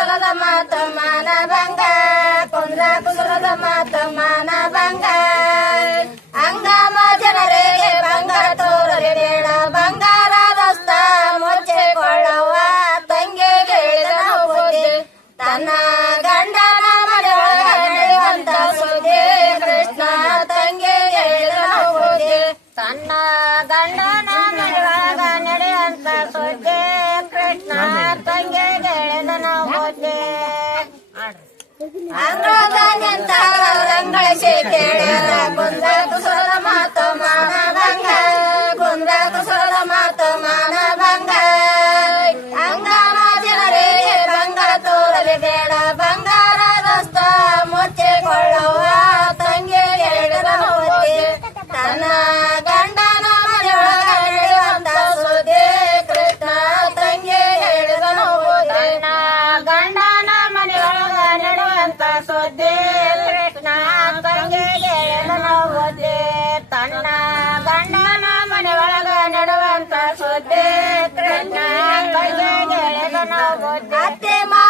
ಕುಸಲದ ಮಾತು ಮಾನಭಂಗ ಕುಂದ್ರ ಕುಸುರದ ಮಾತು ಮಾನಭಂಗ ಅಂಗಮ ಜನರಿಗೆ ಬಂಗಾರ ತೋರಲಿ ಬಂಗಾರ ರಸ್ತ ಮುಚ್ಚಿಕೊಳ್ಳುವ ತಂಗಿಗೆ ಹೇಳಿದ ಬುದ್ಧಿ ತನ್ನ ಗಂಡನ ಮನೆಯೊಳಗ ನಡೆಯುವಂತ ಸುದ್ದಿ ಕೃಷ್ಣ ತಂಗಿಗೆ ಹೇಳಿದ ಬುದ್ಧಿ ತನ್ನ ಗಂಡನ ಮನೆಯೊಳಗ ನಡೆಯುವಂತ ಸುದ್ದಿ ಕೃಷ್ಣ आंघोळ शेखेड्याला गोंधळ ನಡೆಯುವಂತ ಸುದ್ದಿ ಕೃಷ್ಣ ತಂಗಿ ಹೇಳಿದ ಬುದ್ಧಿ ತನ್ನ ಗಂಡನ ಮನೆಯೊಳಗ ನಡೆಯುವಂತ ಸುದ್ದಿ ಕೃಷ್ಣ ತಂಗಿ ಹೇಳಿದ ಬುದ್ಧಿ ಅತ್ತೆ ಮಾವನವರು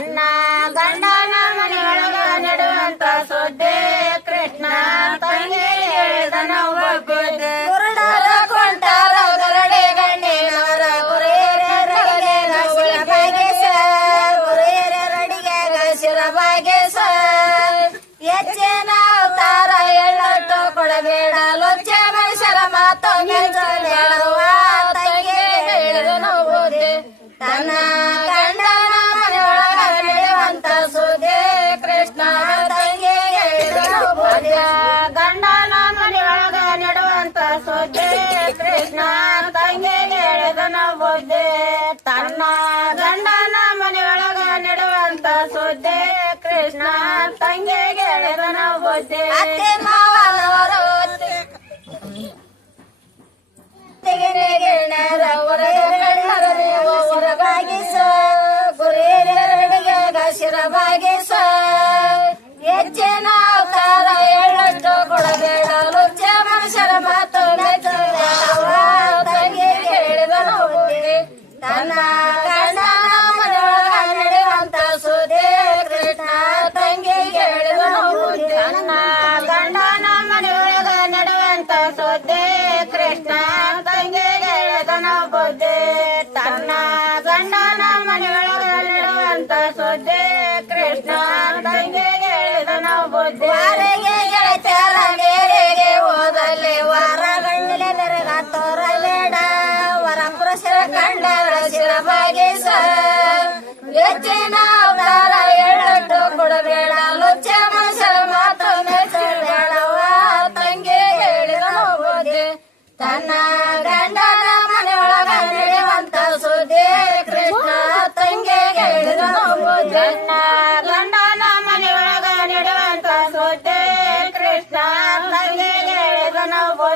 ತನ್ನ ಗಂಡನ ಮನೆಯೊಳಗ ನೆಡುವಂತ ಸುದ್ದಿ. ಕೃಷ್ಣ ತಂಗಿ ಹೇಳಿದನ ಕುರುಡರ ಕೊಂಟಾರ ಗರಡೆ ಗಣ್ಣಿನವರ ಹೆಚ್ಚಿನ ಕೊಡಬೇಡ. ತಂಗಿ ತನ್ನ ಕೃಷ್ಣ ತಂಗಿಗೆ ಹೇಳಿದನ ಬುದ್ಧಿ ತನ್ನ ಗಂಡನ ಮನೆಯೊಳಗ ನೆಡುವಂತ ಸುದ್ದಿ. ಕೃಷ್ಣ ತಂಗಿಗೆ ಬುದ್ಧಿ ಅತ್ತೆ ಮಾವನವರು ಸುದ್ದಿ ಕೃಷ್ಣ ತಂಗಿ ಹೇಳಿದನು ಬುದ್ಧಿ, ತನ್ನ ಗಂಡನ ಮನೆಯೊಳಗ ನಡೆಯುವಂತ ಸುದ್ದಿ ಕೃಷ್ಣ ತಂಗಿ ಹೇಳಿದನು ಬುದ್ಧಿ. ವಾರಿಗೆ ಗೆಳತ್ಯಾರ ಮೇರೆಗೆ ಹೋದಲ್ಲಿ ವಾರ ಗಂಡಲೆ ಬೆರಗ ತೋರಬೇಡ ವರ ಪುರುಷರ ಕಂಡರ ಶಿರ ಭಾಗಿಸ ಹೆಚ್ಚಿನ ಅವತಾರ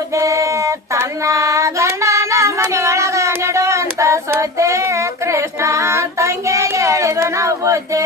ಬುದ್ಧಿ ತನ್ನ ಗಂಡನ ಮನೆಯೊಳಗ ನೆಡುವಂತ ಸುದ್ದಿ ಕೃಷ್ಣ ಹೇಳಿದ ನಾವು ಬುದ್ಧಿ.